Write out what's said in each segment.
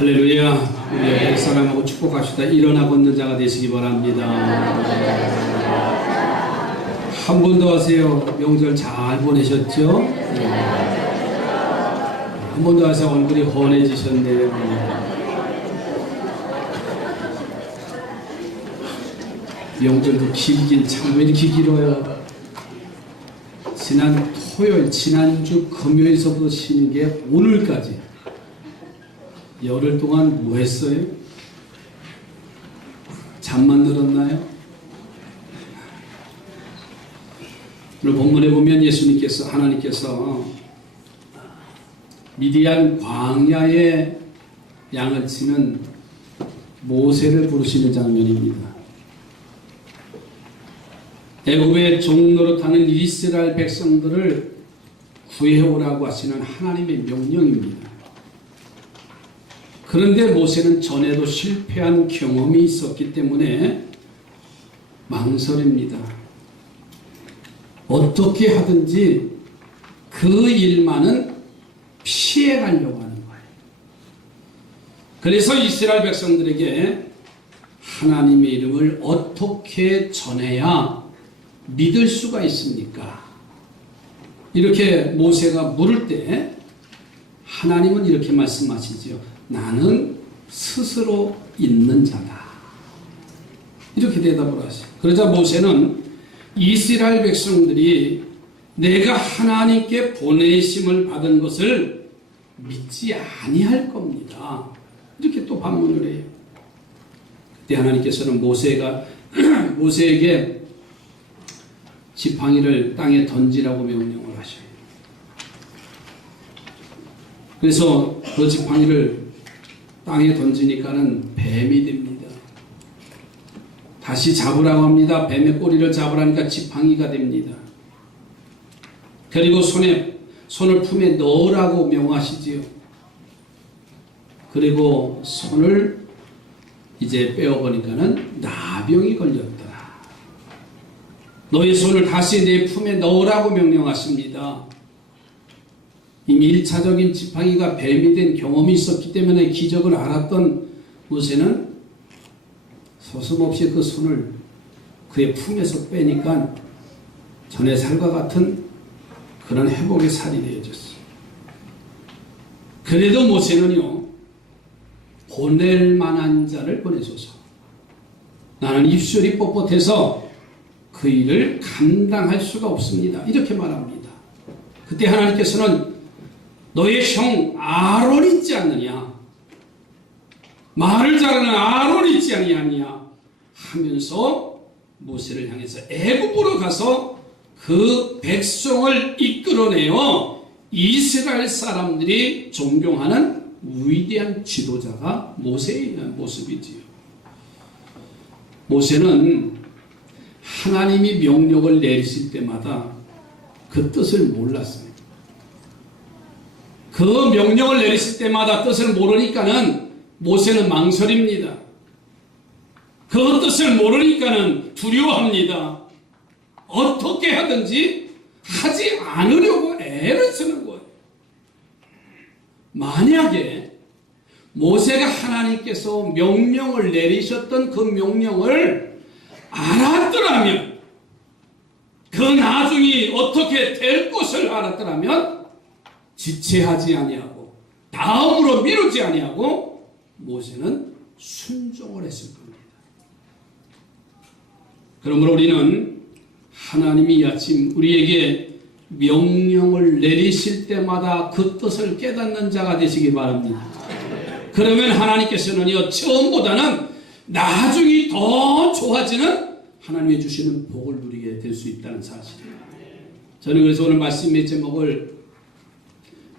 할렐루야. 우리 사람하고 축복합시다. 일어나 걷는 자가 되시기 바랍니다. 한 번 더 하세요. 명절 잘 보내셨죠? 한 번 더 하세요. 얼굴이 헌해지셨네요. 명절도 길긴 참 왜 이렇게 길어요? 지난 토요일, 지난주 금요일서부터 쉬는 게 오늘까지 열흘 동안 뭐 했어요? 잠만 들었나요? 오늘 본문에 보면 하나님께서 미디안 광야에 양을 치는 모세를 부르시는 장면입니다. 애굽의 종노릇하는 이스라엘 백성들을 구해오라고 하시는 하나님의 명령입니다. 그런데 모세는 전에도 실패한 경험이 있었기 때문에 망설입니다. 어떻게 하든지 그 일만은 피해가려고 하는 거예요. 그래서 이스라엘 백성들에게 하나님의 이름을 어떻게 전해야 믿을 수가 있습니까? 이렇게 모세가 물을 때 하나님은 이렇게 말씀하시지요. 나는 스스로 있는 자다. 이렇게 대답을 하세요. 그러자 모세는 이스라엘 백성들이 내가 하나님께 보내심을 받은 것을 믿지 아니할 겁니다. 이렇게 또 반문을 해요. 그때 하나님께서는 모세에게 지팡이를 땅에 던지라고 명령을 하셔요. 그래서 그 지팡이를 땅에 던지니까는 뱀이 됩니다. 다시 잡으라고 합니다. 뱀의 꼬리를 잡으라니까 지팡이가 됩니다. 그리고 손을 품에 넣으라고 명하시지요. 그리고 손을 이제 빼어보니까는 나병이 걸렸다. 너의 손을 다시 내 품에 넣으라고 명령하십니다. 이미 1차적인 지팡이가 뱀이 된 경험이 있었기 때문에 기적을 알았던 모세는 서슴없이 그 손을 그의 품에서 빼니까 전의 살과 같은 그런 회복의 살이 되어졌어요. 그래도 모세는요, 보낼 만한 자를 보내소서. 나는 입술이 뻣뻣해서 그 일을 감당할 수가 없습니다. 이렇게 말합니다. 그때 하나님께서는 너의 형 아론 있지 않느냐, 말을 잘하는 아론 있지 않느냐 하면서 모세를 향해서 애굽으로 가서 그 백성을 이끌어내어 이스라엘 사람들이 존경하는 위대한 지도자가 모세의 모습이지요. 모세는 하나님이 명령을 내리실 때마다 그 뜻을 몰랐어요. 그 명령을 내리실 때마다 뜻을 모르니까는 모세는 망설입니다. 그 뜻을 모르니까는 두려워합니다. 어떻게 하든지 하지 않으려고 애를 쓰는 거예요. 만약에 모세가 하나님께서 명령을 내리셨던 그 명령을 알았더라면, 그 나중이 어떻게 될 것을 알았더라면 지체하지 아니하고 다음으로 미루지 아니하고 모세는 순종을 했을 겁니다. 그러므로 우리는 하나님이 이 아침 우리에게 명령을 내리실 때마다 그 뜻을 깨닫는 자가 되시기 바랍니다. 그러면 하나님께서는요, 처음보다는 나중이 더 좋아지는 하나님이 주시는 복을 누리게 될 수 있다는 사실이에요. 저는 그래서 오늘 말씀의 제목을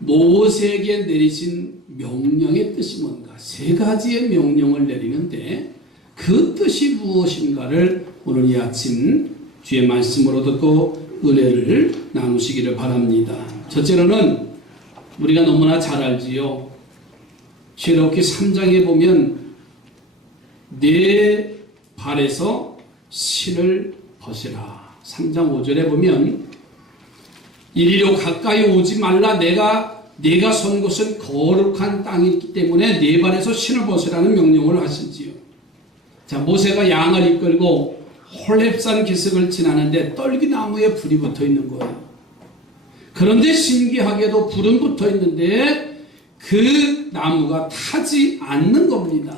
모세에게 내리신 명령의 뜻이 뭔가, 세 가지의 명령을 내리는데 그 뜻이 무엇인가를 오늘 이 아침 주의 말씀으로 듣고 은혜를 나누시기를 바랍니다. 첫째로는 우리가 너무나 잘 알지요. 출애굽기 3장에 보면 내 발에서 신을 벗으라. 3장 5절에 보면 이리로 가까이 오지 말라. 내가 내가 선 곳은 거룩한 땅이기 때문에 네 발에서 신을 벗으라는 명령을 하시지요. 자, 모세가 양을 이끌고 홀렙산 기슭을 지나는데 떨기나무에 불이 붙어 있는 거예요. 그런데 신기하게도 불은 붙어 있는데 그 나무가 타지 않는 겁니다.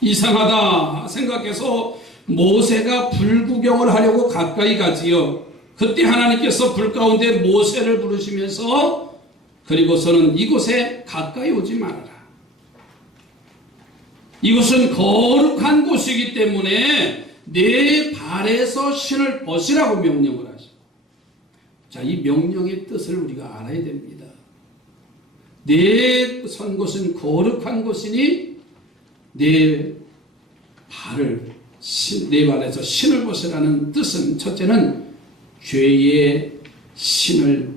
이상하다 생각해서 모세가 불 구경을 하려고 가까이 가지요. 그때 하나님께서 불 가운데 모세를 부르시면서 그리고서는 이곳에 가까이 오지 말아라. 이곳은 거룩한 곳이기 때문에 내 발에서 신을 벗으라고 명령을 하죠. 자, 이 명령의 뜻을 우리가 알아야 됩니다. 내 선 곳은 거룩한 곳이니 내 발에서 신을 벗으라는 뜻은 첫째는 죄의 신을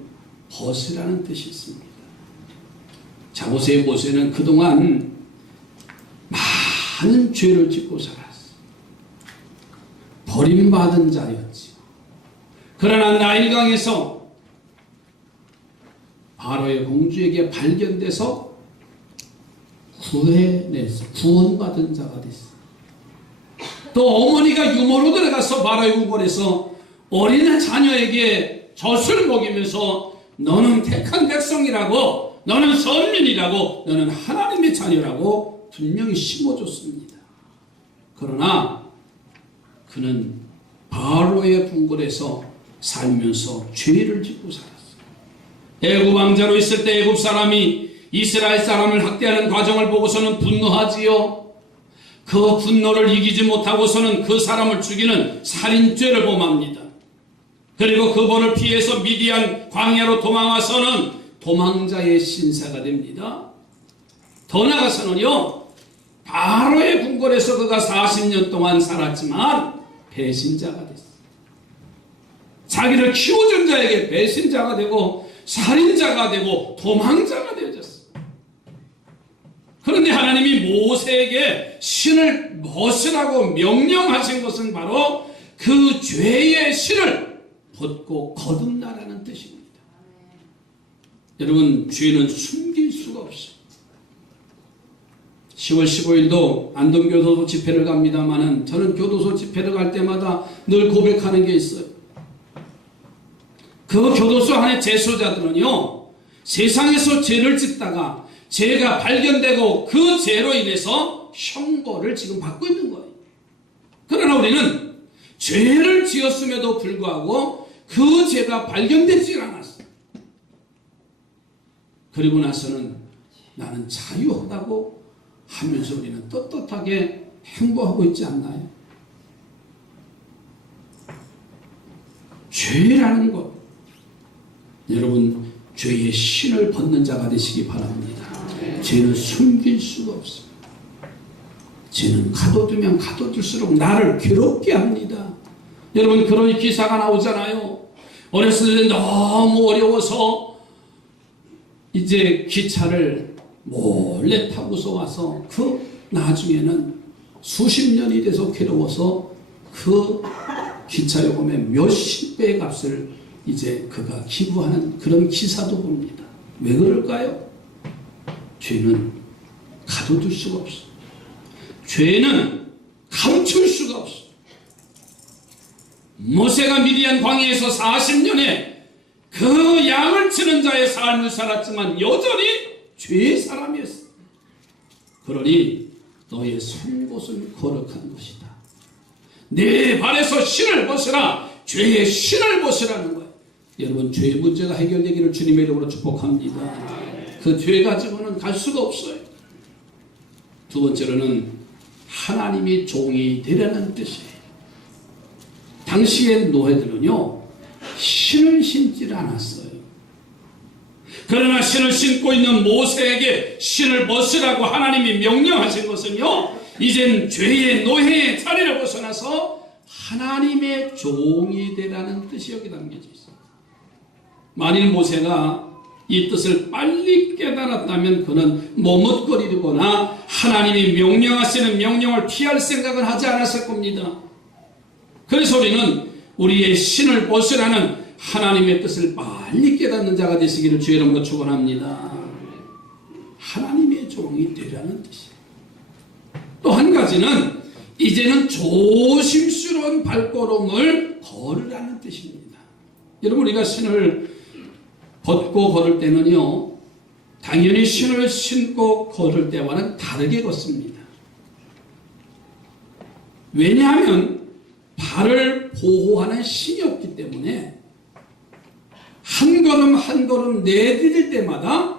벗으라는 뜻이 있습니다. 자, 보세요. 모세는 그동안 많은 죄를 짓고 살았어요. 버림받은 자였지요. 그러나 나일강에서 바로의 공주에게 발견돼서 구원받은 자가 됐어요. 또 어머니가 유모로 들어가서 바로의 궁궐에서 어린 자녀에게 젖을 먹이면서 너는 택한 백성이라고, 너는 선민이라고, 너는 하나님의 자녀라고 분명히 심어줬습니다. 그러나 그는 바로의 궁궐에서 살면서 죄를 짓고 살았어요. 애굽 왕자로 있을 때 애굽 사람이 이스라엘 사람을 학대하는 과정을 보고서는 분노하지요. 그 분노를 이기지 못하고서는 그 사람을 죽이는 살인죄를 범합니다. 그리고 그 벌을 피해서 미디안 광야로 도망와서는 도망자의 신세가 됩니다. 더 나아가서는요, 바로의 궁궐에서 그가 40년 동안 살았지만 배신자가 됐어요. 자기를 키워준 자에게 배신자가 되고 살인자가 되고 도망자가 되어졌어요. 그런데 하나님이 모세에게 신을 벗으라고 명령하신 것은 바로 그 죄의 신을 벗고 거듭나라는 뜻입니다. 여러분, 죄는 숨길 수가 없어요. 10월 15일도 안동교도소 집회를 갑니다마는 저는 교도소 집회를 갈 때마다 늘 고백하는 게 있어요. 그 교도소 안에 재소자들은요, 세상에서 죄를 짓다가 죄가 발견되고 그 죄로 인해서 형벌을 지금 받고 있는 거예요. 그러나 우리는 죄를 지었음에도 불구하고 그 죄가 발견되지 않았어요. 그리고 나서는 나는 자유하다고 하면서 우리는 떳떳하게 행보하고 있지 않나요? 죄라는 것, 여러분, 죄의 신을 벗는 자가 되시기 바랍니다. 죄는 숨길 수가 없습니다. 죄는 가둬두면 가둬둘수록 나를 괴롭게 합니다. 여러분, 그런 기사가 나오잖아요. 어렸을 때 너무 어려워서 이제 기차를 몰래 타고서 와서 그 나중에는 수십 년이 돼서 괴로워서 그 기차 요금의 몇십 배의 값을 이제 그가 기부하는 그런 기사도 봅니다. 왜 그럴까요? 죄는 가둬둘 수가 없어. 죄는 감출 수가 없어. 모세가 미디안 광야에서 40년에 그 양을 치는 자의 삶을 살았지만 여전히 죄의 사람이었어. 그러니 너의 선 곳은 거룩한 것이다. 내 발에서 신을 벗으라. 죄의 신을 벗으라는 거예요. 여러분, 죄의 문제가 해결되기를 주님의 이름으로 축복합니다. 그 죄 가지고는 갈 수가 없어요. 두 번째로는 하나님이 종이 되려는 뜻이에요. 당시의 노예들은요, 신을 신지를 않았어요. 그러나 신을 신고 있는 모세에게 신을 벗으라고 하나님이 명령하신 것은요, 이젠 죄의 노예의 자리를 벗어나서 하나님의 종이 되라는 뜻이 여기 담겨져 있어요. 만일 모세가 이 뜻을 빨리 깨달았다면 그는 머뭇거리거나 하나님이 명령하시는 명령을 피할 생각은 하지 않았을 겁니다. 그래서 우리는 우리의 신을 벗으라는 하나님의 뜻을 빨리 깨닫는 자가 되시기를 주의 이름으로 축원합니다. 하나님의 종이 되라는 뜻이에요. 또 한 가지는 이제는 조심스러운 발걸음을 걸으라는 뜻입니다. 여러분, 우리가 신을 벗고 걸을 때는요, 당연히 신을 신고 걸을 때와는 다르게 걷습니다. 왜냐하면 발을 보호하는 신이 없기 때문에 한 걸음 한 걸음 내디딜 때마다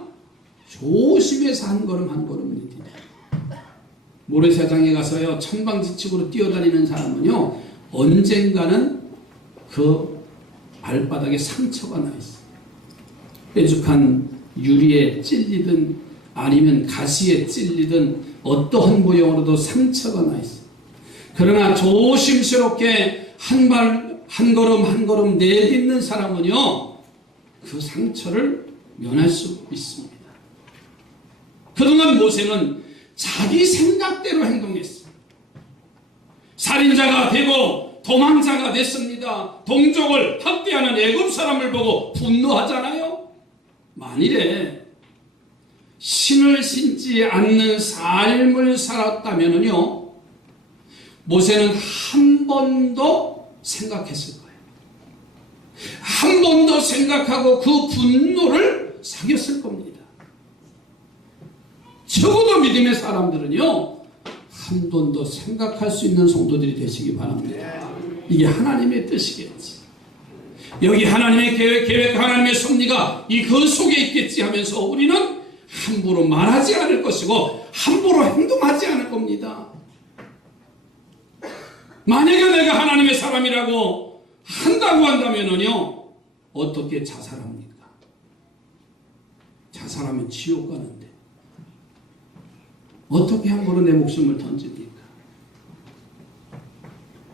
조심해서 한 걸음 한 걸음 내디뎌요. 모래사장에 가서요, 천방지축으로 뛰어다니는 사람은요, 언젠가는 그 발바닥에 상처가 나 있어요. 뾰족한 유리에 찔리든 아니면 가시에 찔리든 어떠한 모형으로도 상처가 나 있어요. 그러나 조심스럽게 한 걸음 한 걸음 내딛는 사람은요, 그 상처를 면할 수 있습니다. 그동안 모세는 자기 생각대로 행동했어요. 살인자가 되고 도망자가 됐습니다. 동족을 학대하는 애굽 사람을 보고 분노하잖아요. 만일에 신을 신지 않는 삶을 살았다면요, 모세는 한 번도 생각했을 거예요. 한 번도 생각하고 그 분노를 사겼을 겁니다. 적어도 믿음의 사람들은요, 한 번도 생각할 수 있는 성도들이 되시기 바랍니다. 이게 하나님의 뜻이겠지. 여기 하나님의 계획, 하나님의 섭리가 그 속에 있겠지 하면서 우리는 함부로 말하지 않을 것이고 함부로 행동하지 않을 겁니다. 만약에 내가 하나님의 사람이라고 한다고 한다면요, 어떻게 자살합니까? 자살하면 지옥 가는데 어떻게 함부로 내 목숨을 던집니까?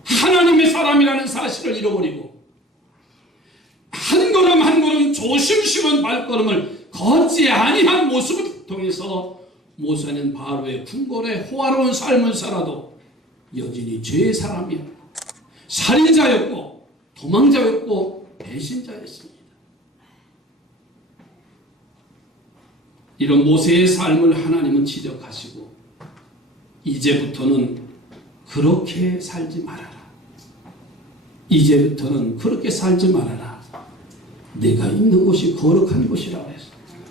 하나님의 사람이라는 사실을 잃어버리고 한 걸음 한 걸음 조심스러운 발걸음을 걷지 아니한 모습을 통해서 모세는 바로의 궁궐에 호화로운 삶을 살아도 여전히 죄의 사람이었고 살인자였고 도망자였고 배신자였습니다. 이런 모세의 삶을 하나님은 지적하시고 이제부터는 그렇게 살지 말아라. 이제부터는 그렇게 살지 말아라. 내가 있는 곳이 거룩한 곳이라고 했어.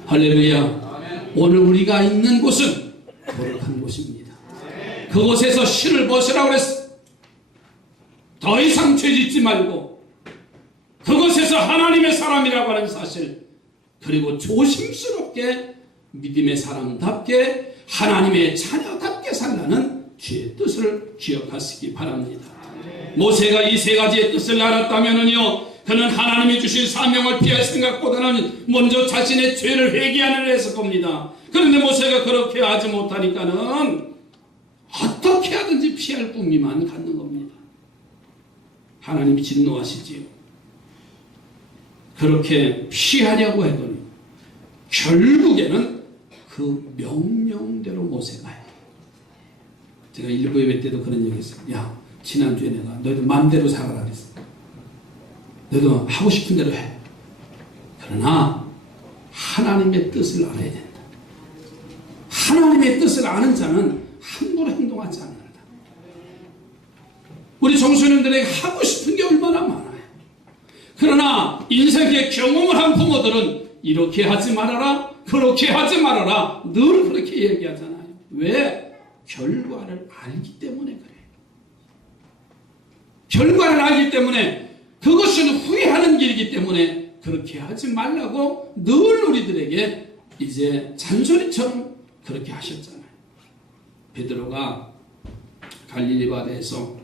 할렐루야. 오늘 우리가 있는 곳은 거룩한 곳입니다. 그곳에서 신을 벗으라고 그랬어. 더 이상 죄짓지 말고 그곳에서 하나님의 사람이라고 하는 사실, 그리고 조심스럽게 믿음의 사람답게 하나님의 자녀답게 살라는 주의 뜻을 기억하시기 바랍니다. 모세가 이 세 가지의 뜻을 알았다면요, 그는 하나님이 주신 사명을 피할 생각보다는 먼저 자신의 죄를 회개하는 일을 했을 겁니다. 그런데 모세가 그렇게 하지 못하니까는 어떻게 하든지 피할 꿈이만 갖는 겁니다. 하나님이 진노하시지요. 그렇게 피하려고 해도 결국에는 그 명령대로 모세가 해요. 제가 일부 예배 때도 그런 얘기 했어요. 야, 지난주에 내가 너희들 마음대로 살아라 그랬어. 너희도 하고 싶은 대로 해. 그러나 하나님의 뜻을 알아야 된다. 하나님의 뜻을 아는 자는 함부로 행동하지 않는다. 우리 청소년들에게 하고 싶은 게 얼마나 많아요. 그러나 인생의 경험을 한 부모들은 이렇게 하지 말아라, 그렇게 하지 말아라, 늘 그렇게 얘기하잖아요. 왜? 결과를 알기 때문에 그래요. 결과를 알기 때문에, 그것은 후회하는 길이기 때문에 그렇게 하지 말라고 늘 우리들에게 이제 잔소리처럼 그렇게 하셨잖아요. 베드로가 갈릴리 바다에서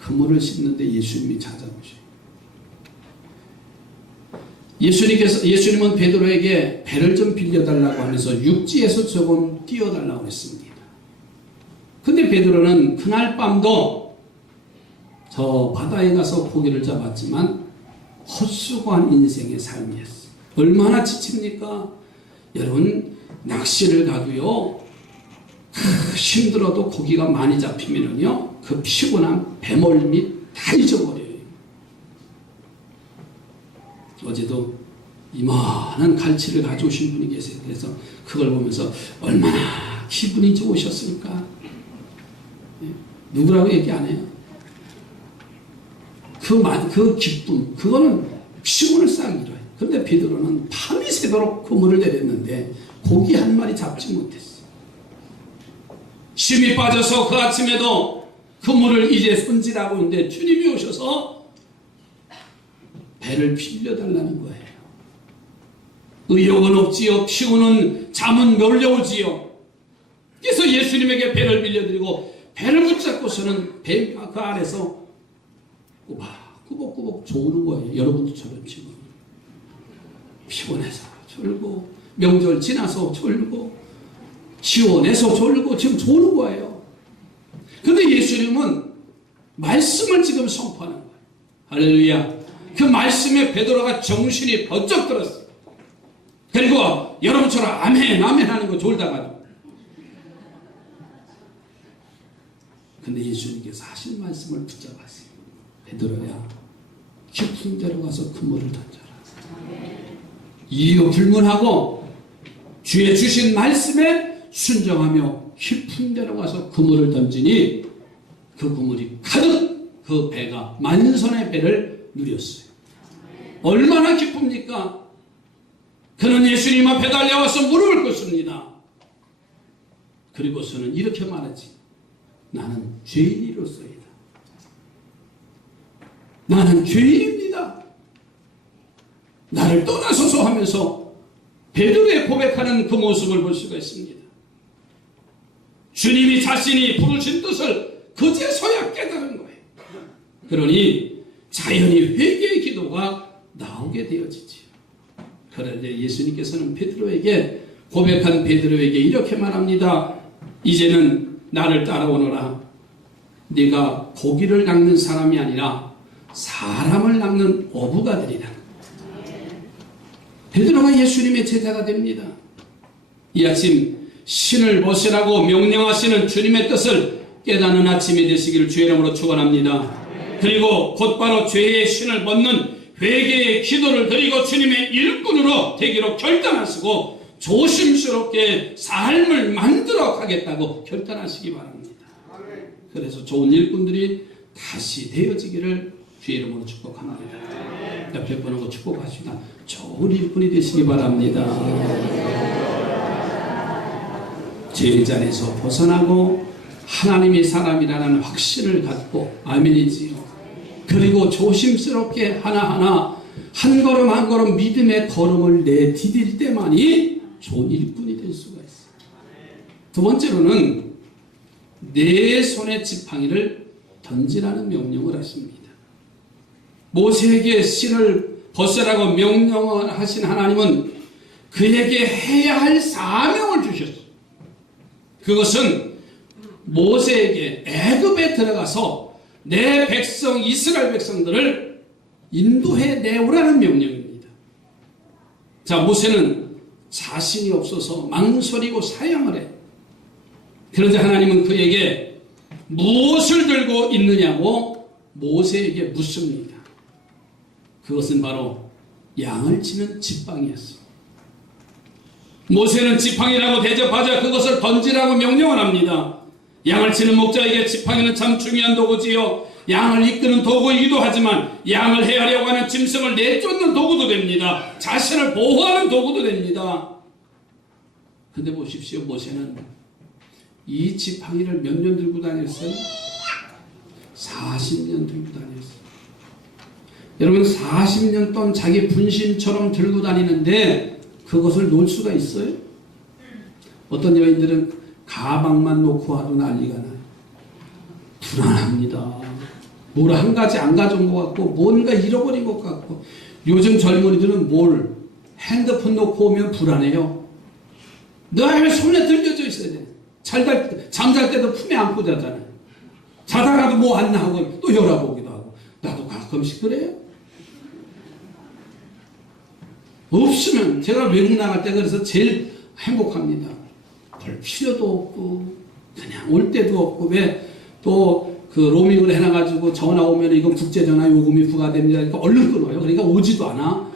그물을 씻는데 예수님이 찾아오셔요. 예수님은 베드로에게 배를 좀 빌려달라고 하면서 육지에서 조금 띄워달라고 했습니다. 근데 베드로는 그날 밤도 저 바다에 가서 고기를 잡았지만 헛수고한 인생의 삶이었어요. 얼마나 지칩니까? 여러분, 낚시를 가도요, 힘들어도 고기가 많이 잡히면은요, 그 피곤한 배멀미 다 잊어버려요. 어제도 이만한 갈치를 가져오신 분이 계세요. 그래서 그걸 보면서 얼마나 기분이 좋으셨을까. 누구라고 얘기 안 해요. 그 기쁨, 그거는 피곤을 싸기로 해요. 그런데 베드로는 밤이 새도록 그물을 내렸는데 고기 한 마리 잡지 못했어요. 힘이 빠져서 그 아침에도 그물을 이제 손질하고 있는데 주님이 오셔서 배를 빌려달라는 거예요. 의욕은 없지요. 피곤은 잠은 몰려오지요. 그래서 예수님에게 배를 빌려드리고 배를 붙잡고서는 배 그 안에서 꾸벅꾸벅 조는 거예요. 여러분도 저런 지금 피곤해서 졸고 명절 지나서 졸고 지원해서 졸고 지금 조는 거예요. 그런데 예수님은 말씀을 지금 선포하는 거예요. 할렐루야. 그 말씀에 베드로가 정신이 번쩍 들었어요. 그리고 여러분처럼 아멘 아멘 하는 거 졸다가도. 근데 예수님께서 하신 말씀을 붙잡았어요. 베드로야, 깊은 데로 가서 그물을 던져라. 이유 불문하고 주의 주신 말씀에 순종하며 깊은 데로 가서 그물을 던지니 그 그물이 가득 그 배가 만선의 배를 누렸어요. 얼마나 기쁩니까? 그는 예수님 앞에 달려와서 무릎을 꿇습니다. 그리고서는 이렇게 말하지. 나는 죄인이로소이다. 나는 죄인입니다. 나를 떠나소서 하면서 베드로의 고백하는 그 모습을 볼 수가 있습니다. 주님이 자신이 부르신 뜻을 그제서야 깨달은 거예요. 그러니 자연히 회개의 기도가 나오게 되어지지요. 그런데 예수님께서는 베드로에게 고백한 베드로에게 이렇게 말합니다. 이제는 나를 따라오너라. 네가 고기를 낚는 사람이 아니라 사람을 낚는 어부가 되리라. 베드로가 예수님의 제자가 됩니다. 이 아침 신을 벗으라고 명령하시는 주님의 뜻을 깨닫는 아침이 되시기를 주의 이름으로 축원합니다. 그리고 곧바로 죄의 신을 벗는 회개의 기도를 드리고 주님의 일꾼으로 되기로 결단하시고 조심스럽게 삶을 만들어 가겠다고 결단하시기 바랍니다. 그래서 좋은 일꾼들이 다시 되어지기를 주의 이름으로 축복합니다. 옆에 분하고 축복하시다. 좋은 일꾼이 되시기 바랍니다. 죄의 잔에서 벗어나고 하나님의 사람이라는 확신을 갖고 아멘이지요. 그리고 조심스럽게 하나하나 한 걸음 한 걸음 믿음의 걸음을 내디딜 때만이 좋은 일꾼이 될 수가 있어요. 두 번째로는 내 손에 지팡이를 던지라는 명령을 하십니다. 모세에게 실을 벗으라고 명령을 하신 하나님은 그에게 해야 할 사명을 주셨어요. 그것은 모세에게 애굽에 들어가서 내 백성 이스라엘 백성들을 인도해 내오라는 명령입니다. 자, 모세는 자신이 없어서 망설이고 사양을 해. 그런데 하나님은 그에게 무엇을 들고 있느냐고 모세에게 묻습니다. 그것은 바로 양을 치는 지팡이였어. 모세는 지팡이라고 대접하자 그것을 던지라고 명령을 합니다. 양을 치는 목자에게 지팡이는 참 중요한 도구지요. 양을 이끄는 도구이기도 하지만 양을 헤아려고 하는 짐승을 내쫓는 도구도 됩니다. 자신을 보호하는 도구도 됩니다. 근데 보십시오. 모세는 이 지팡이를 몇 년 들고 다녔어요? 40년 들고 다녔어요. 여러분 40년 동안 자기 분신처럼 들고 다니는데 그것을 놓을 수가 있어요? 어떤 여인들은 가방만 놓고 와도 난리가 나요. 불안합니다. 뭘 한 가지 안 가져온 것 같고 뭔가 잃어버린 것 같고. 요즘 젊은이들은 뭘 핸드폰 놓고 오면 불안해요. 늘 손에 들려져 있어야 돼. 잠잘 때도 품에 안고 자잖아요. 자다가도 뭐 안 나오고 또 열어보기도 하고. 나도 가끔씩 그래요. 없으면 제가 외국 나갈 때 그래서 제일 행복합니다. 볼 필요도 없고 그냥 올 때도 없고 왜 또 그 로밍을 해놔가지고 전화 오면 이거 국제전화 요금이 부과됩니다. 그러니까 얼른 끊어요. 그러니까 오지도 않아.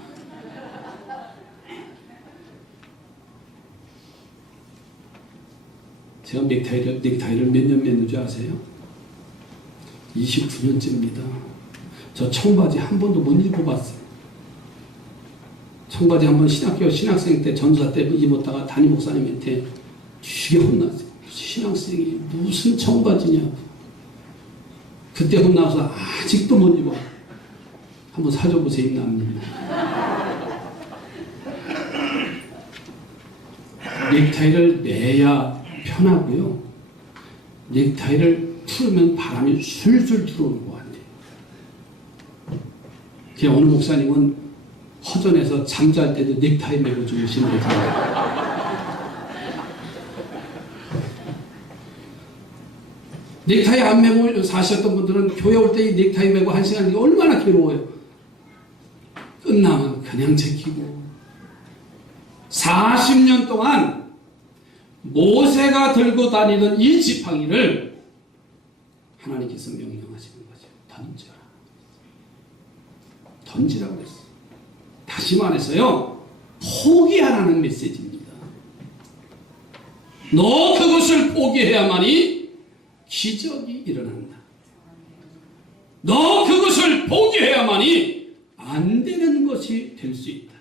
제가 넥타이를 몇 년 맸는 줄 아세요? 29년째입니다. 저 청바지 한 번도 못 입어봤어요. 청바지 한 번 신학생 때 전도사 때 입었다가 담임 목사님한테 되게 혼났어요. 신학생이 무슨 청바지냐고. 그때 혼나서 아직도 못 입어. 한번 사줘보세요. 입납니다. 넥타이를 매야 편하고요. 넥타이를 풀면 바람이 술술 들어오는 것 같아요. 그냥 어느 목사님은 허전해서 잠잘 때도 넥타이 메고 주무시는 거잖아요. 넥타이 안 메고 사셨던 분들은 교회 올 때 이 넥타이 메고 1시간 이게 얼마나 괴로워요. 끝나면 그냥 제끼고. 40년 동안 모세가 들고 다니던 이 지팡이를 하나님께서 명령하시는 거죠. 던져라. 던지라고 그랬어요. 다시 말해서요, 포기하라는 메시지입니다. 너 그것을 포기해야만이 기적이 일어난다. 너 그것을 포기해야만이 안 되는 것이 될 수 있다.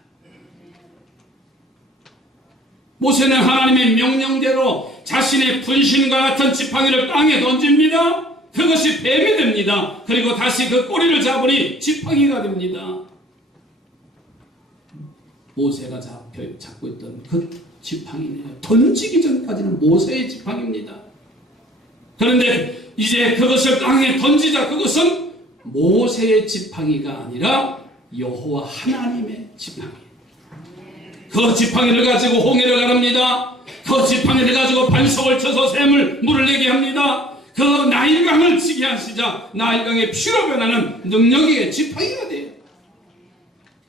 모세는 하나님의 명령대로 자신의 분신과 같은 지팡이를 땅에 던집니다. 그것이 뱀이 됩니다. 그리고 다시 그 꼬리를 잡으니 지팡이가 됩니다. 모세가 잡고 있던 그 지팡이네요. 던지기 전까지는 모세의 지팡이입니다. 그런데 이제 그것을 땅에 던지자 그것은 모세의 지팡이가 아니라 여호와 하나님의 지팡이. 그 지팡이를 가지고 홍해를 가릅니다. 그 지팡이를 가지고 반석을 쳐서 샘을 물을 내게 합니다. 그 나일강을 치게 하시자 나일강의 피로 변하는 능력의 지팡이가 돼요.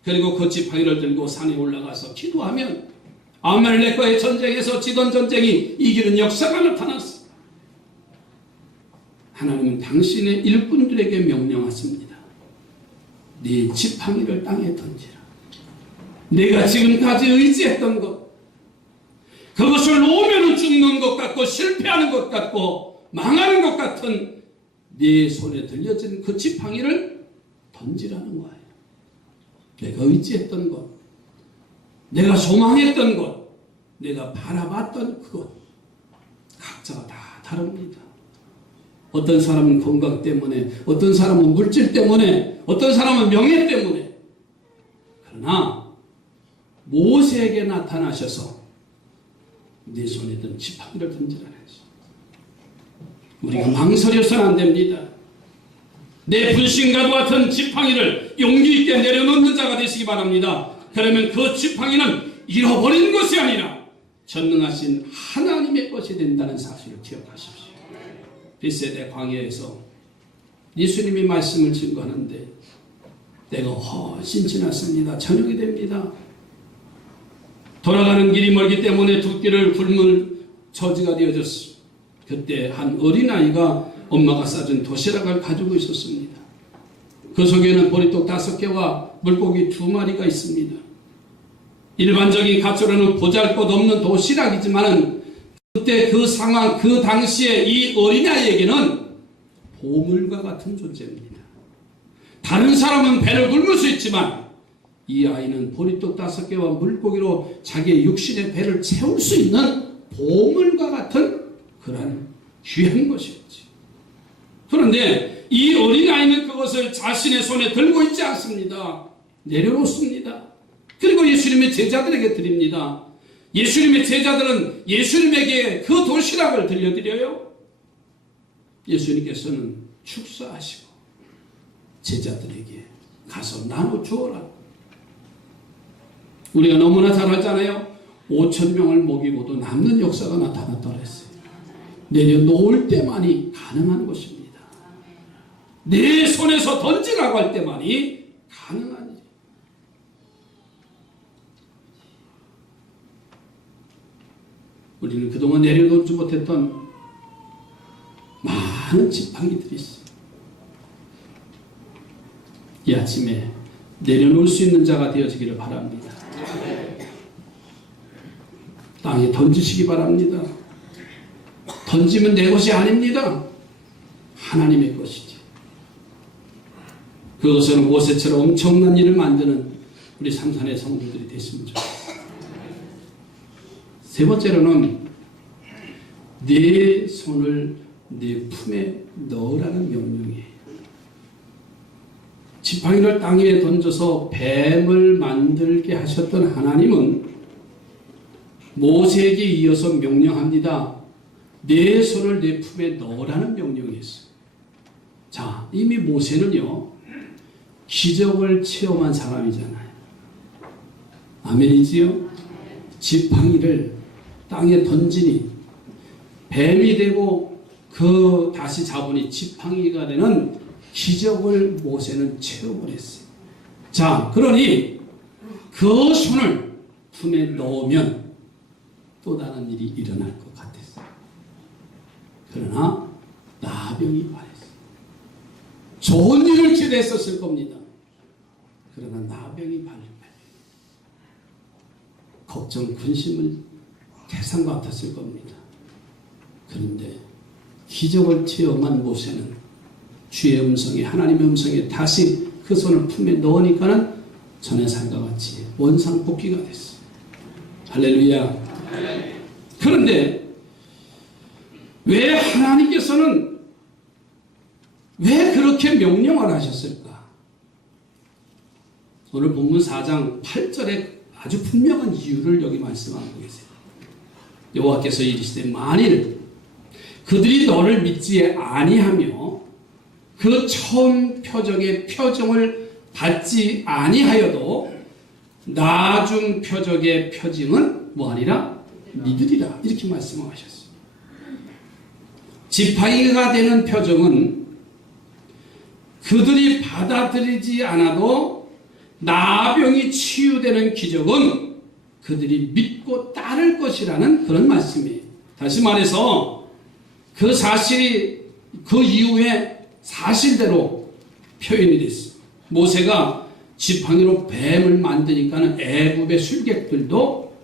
그리고 그 지팡이를 들고 산에 올라가서 기도하면 아말렉과의 전쟁에서 지던 전쟁이 이기는 역사가 나타났어. 하나님은 당신의 일꾼들에게 명령하십니다. 네 지팡이를 땅에 던지라. 내가 지금까지 의지했던 것, 그것을 놓으면 죽는 것 같고 실패하는 것 같고 망하는 것 같은 네 손에 들려진 그 지팡이를 던지라는 거예요. 내가 의지했던 것, 내가 소망했던 것, 내가 바라봤던 그것, 각자가 다 다릅니다. 어떤 사람은 건강 때문에, 어떤 사람은 물질 때문에, 어떤 사람은 명예 때문에. 그러나 모세에게 나타나셔서 내 손에 든 지팡이를 던지라는 거죠. 우리가 망설여서는 안 됩니다. 내 분신과도 같은 지팡이를 용기 있게 내려놓는 자가 되시기 바랍니다. 그러면 그 지팡이는 잃어버린 것이 아니라 전능하신 하나님의 것이 된다는 사실을 기억하십시오. 빗세대 광야에서 예수님이 말씀을 증거하는데 때가 훨씬 지났습니다. 저녁이 됩니다. 돌아가는 길이 멀기 때문에 두 끼를 굶을 처지가 되어졌습니다. 그때 한 어린아이가 엄마가 싸준 도시락을 가지고 있었습니다. 그 속에는 보리떡 5개와 물고기 2마리가 있습니다. 일반적인 가초로는 보잘것없는 도시락이지만 그때 그 상황, 그 당시에 이 어린아이에게는 보물과 같은 존재입니다. 다른 사람은 배를 굶을 수 있지만 이 아이는 보리떡 5개와 물고기로 자기의 육신의 배를 채울 수 있는 보물과 같은 그런 귀한 것이었지. 그런데 이 어린아이는 그것을 자신의 손에 들고 있지 않습니다. 내려놓습니다. 그리고 예수님의 제자들에게 드립니다. 예수님의 제자들은 예수님에게 그 도시락을 들려드려요. 예수님께서는 축사하시고 제자들에게 가서 나눠 주어라. 우리가 너무나 잘 알잖아요. 5,000명을 먹이고도 남는 역사가 나타났다고 했어요. 내려놓을 때만이 가능한 것입니다. 내 손에서 던지라고 할 때만이 가능한 일이에요. 우리는 그동안 내려놓지 못했던 많은 지팡이들이 있어요. 이 아침에 내려놓을 수 있는 자가 되어지기를 바랍니다. 땅에 던지시기 바랍니다. 던지면 내 것이 아닙니다. 하나님의 것이죠. 그것은 모세처럼 엄청난 일을 만드는 우리 삼산의 성도들이 됐으면 좋겠습니다. 세 번째로는 네 손을 네 품에 넣으라는 명령이에요. 지팡이를 땅에 던져서 뱀을 만들게 하셨던 하나님은 모세에게 이어서 명령합니다. 내 손을 내 품에 넣으라는 명령이었어요. 자, 이미 모세는요, 기적을 체험한 사람이잖아요. 아멘이지요? 지팡이를 땅에 던지니 뱀이 되고 그 다시 잡으니 지팡이가 되는 기적을 모세는 체험을 했어요. 자, 그러니 그 손을 품에 넣으면 또 다른 일이 일어날 것 같았어요. 그러나 나병이 발했어요. 좋은 일을 기대했었을 겁니다. 그러나 나병이 발했어요. 걱정, 근심을 대상 같았을 겁니다. 그런데 기적을 체험한 모세는 주의 음성에, 하나님의 음성에 다시 그 손을 품에 넣으니까는 전에 삶과 같이 원상복귀가 됐어요. 할렐루야. 그런데 왜 하나님께서는 왜 그렇게 명령을 하셨을까? 오늘 본문 4장 8절에 아주 분명한 이유를 여기 말씀하고 계세요. 여호와께서 이르시되 만일 그들이 너를 믿지 아니하며 그 처음 표적의 표징을 받지 아니하여도 나중 표적의 표징은 뭐하니라? 믿으리라. 이렇게 말씀하셨어요. 지팡이가 되는 표적은 그들이 받아들이지 않아도 나병이 치유되는 기적은 그들이 믿고 따를 것이라는 그런 말씀이에요. 다시 말해서 그 사실이 그 이후에 사실대로 표현이 됐어요. 모세가 지팡이로 뱀을 만드니까는 애굽의 술객들도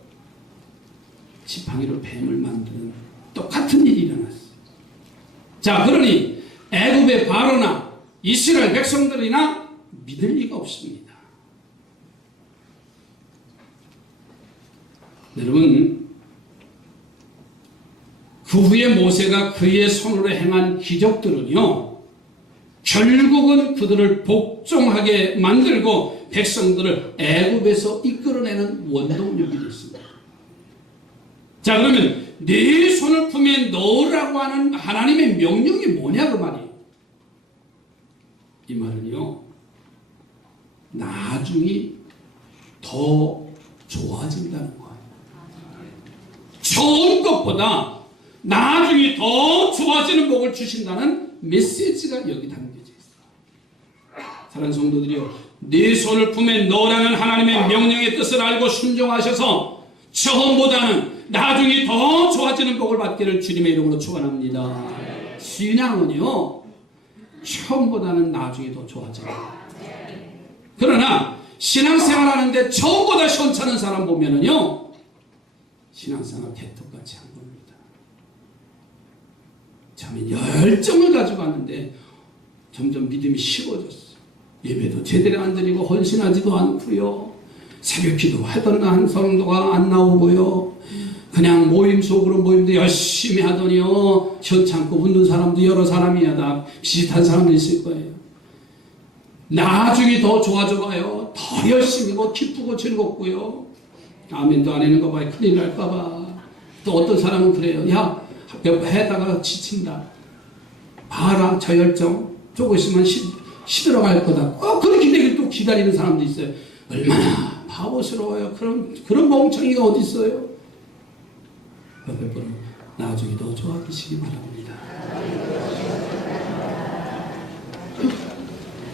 지팡이로 뱀을 만드는 똑같은 일이 일어났어요. 자, 그러니 애굽의 바로나 이스라엘 백성들이나 믿을 리가 없습니다. 여러분, 그 후에 모세가 그의 손으로 행한 기적들은요, 결국은 그들을 복종하게 만들고 백성들을 애굽에서 이끌어내는 원동력이 됐습니다. 자, 그러면 네 손을 품에 넣으라고 하는 하나님의 명령이 뭐냐 그 말이에요. 이 말은요, 나중이 더 좋아진다는 거예요. 좋은 것보다 나중에 더 좋아지는 복을 주신다는 메시지가 여기 담겨져 있어요. 사랑하는 성도들이요, 네 손을 품에 넣으라는 하나님의 명령의 뜻을 알고 순종하셔서 처음보다는 나중에 더 좋아지는 복을 받기를 주님의 이름으로 축원합니다. 신앙은요, 처음보다는 나중에 더 좋아져요. 그러나 신앙생활하는데 처음보다 시원찮은 사람 보면은요, 신앙생활 개떡같이 한 겁니다. 참 열정을 가지고 하는데 점점 믿음이 식어졌어요. 예배도 제대로 안 드리고 헌신하지도 않고요, 새벽 기도 하던 한 성도가 안 나오고요, 그냥 모임 속으로 모임도 열심히 하더니요, 현찮고 웃는 사람도 여러 사람이야. 다 비슷한 사람도 있을 거예요. 나중에 더 좋아져봐요. 더 열심히 기쁘고 즐겁고요. 아멘도 안 하는 거 봐요. 큰일 날까봐. 또 어떤 사람은 그래요. 야, 몇 해다가 지친다. 봐라, 저 열정. 조금 있으면 시들어갈 거다. 그렇게 되길 또 기다리는 사람도 있어요. 얼마나 바보스러워요. 그런 멍청이가 어디 있어요? 옆에 분은 나중에 더 좋아지시기 바랍니다.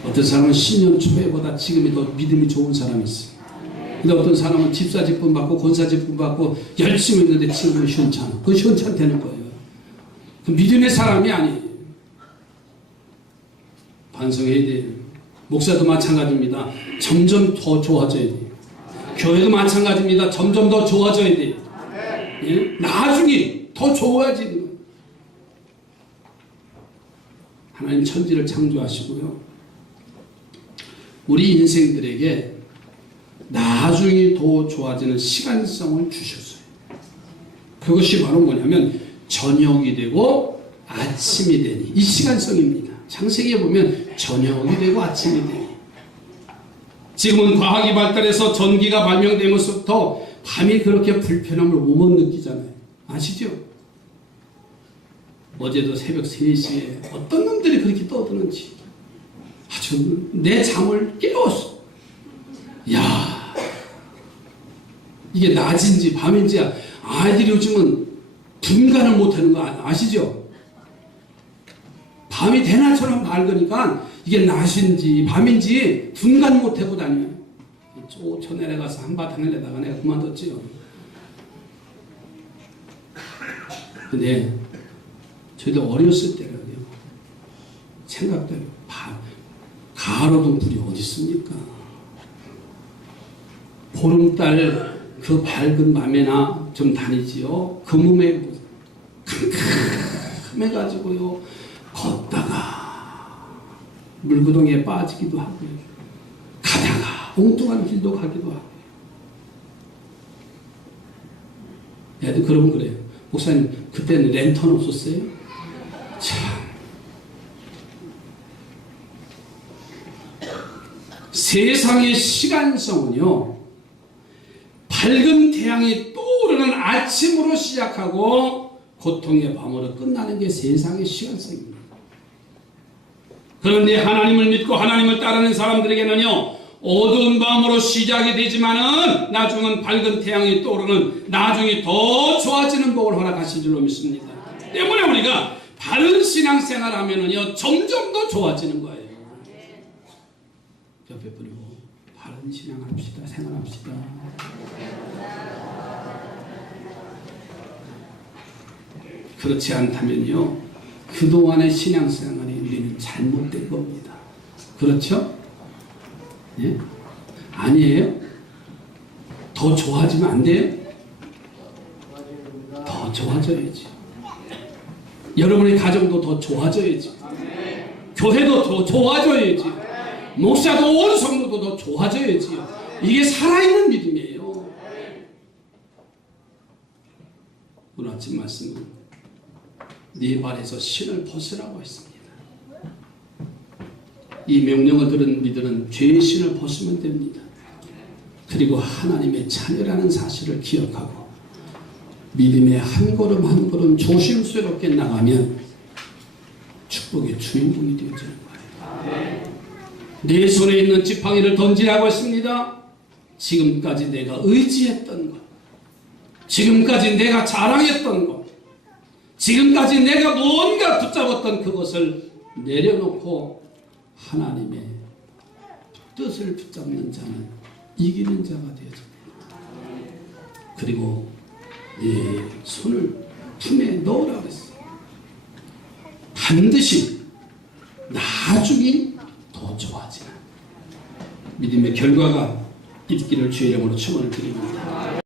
어떤 사람은 신년 초에보다 지금이 더 믿음이 좋은 사람이 있어요. 근데 어떤 사람은 집사 직분 받고 권사 직분 받고 열심히 했는데 지금은 시원찮아. 그건 시원찮다는 거예요. 그 믿음의 사람이 아니에요. 반성해야 돼요. 목사도 마찬가지입니다. 점점 더 좋아져야 돼요. 교회도 마찬가지입니다. 점점 더 좋아져야 돼요. 예? 나중에 더 좋아지는 거예요. 하나님 천지를 창조하시고요. 우리 인생들에게 나중에 더 좋아지는 시간성을 주셨어요. 그것이 바로 뭐냐면 저녁이 되고 아침이 되니 이 시간성입니다. 창세기에 보면 저녁이 되고 아침이 되니 지금은 과학이 발달해서 전기가 발명되면서부터 밤이 그렇게 불편함을 못 느끼잖아요. 아시죠? 어제도 새벽 3시에 어떤 놈들이 그렇게 떠드는지 아주 내 잠을 깨웠어. 야, 이게 낮인지 밤인지 아이들이 요즘은 분간을 못하는 거 아시죠? 밤이 대낮처럼 밝으니까 이게 낮인지 밤인지 분간 못하고 다녀요. 저 내려가서 한바탕을 내다가 내가 그만뒀지요. 근데 저희도 어렸을 때라고요. 생각대로 가로등 불이 어디 있습니까? 보름달 그 밝은 밤에나 좀 다니지요. 그 몸에 캄캄해가지고요. 걷다가 물구덩이에 빠지기도 하고요. 가다가 엉뚱한 길도 가기도 하고요. 애들 그러면 그래요. 목사님 그때는 랜턴 없었어요? 참. 세상의 시간성은요, 밝은 태양이 떠오르는 아침으로 시작하고 고통의 밤으로 끝나는 게 세상의 시간성입니다. 그런데 하나님을 믿고 하나님을 따르는 사람들에게는요, 어두운 밤으로 시작이 되지만은 나중은 밝은 태양이 떠오르는 나중이 더 좋아지는 복을 허락하신 줄로 믿습니다. 때문에 우리가 바른 신앙생활 하면은요, 점점 더 좋아지는 거예요. 옆에 분이고 바른 신앙합시다. 생활합시다. 그렇지 않다면요, 그동안의 신앙생활이 우리는 잘못된 겁니다. 그렇죠? 예? 아니에요? 더 좋아지면 안 돼요? 더 좋아져야지. 여러분의 가정도 더 좋아져야지. 교회도 더 좋아져야지. 목사도 온 성도도 더 좋아져야지요. 이게 살아있는 믿음이에요. 오늘 아침 말씀은 네 발에서 신을 벗으라고 했습니다. 이 명령을 들은 이들은 죄의 신을 벗으면 됩니다. 그리고 하나님의 자녀라는 사실을 기억하고 믿음의 한 걸음 한 걸음 조심스럽게 나가면 축복의 주인공이 되어지는 거예요. 내 손에 있는 지팡이를 던지라고 했습니다. 지금까지 내가 의지했던 것, 지금까지 내가 자랑했던 것, 지금까지 내가 뭔가 붙잡았던 그것을 내려놓고 하나님의 뜻을 붙잡는 자는 이기는 자가 되어집니다. 그리고 네 손을 품에 넣으라고 했어요. 반드시 나중에 더 좋아지는 믿음의 결과가 있기를 주의 이름으로 축원을 드립니다.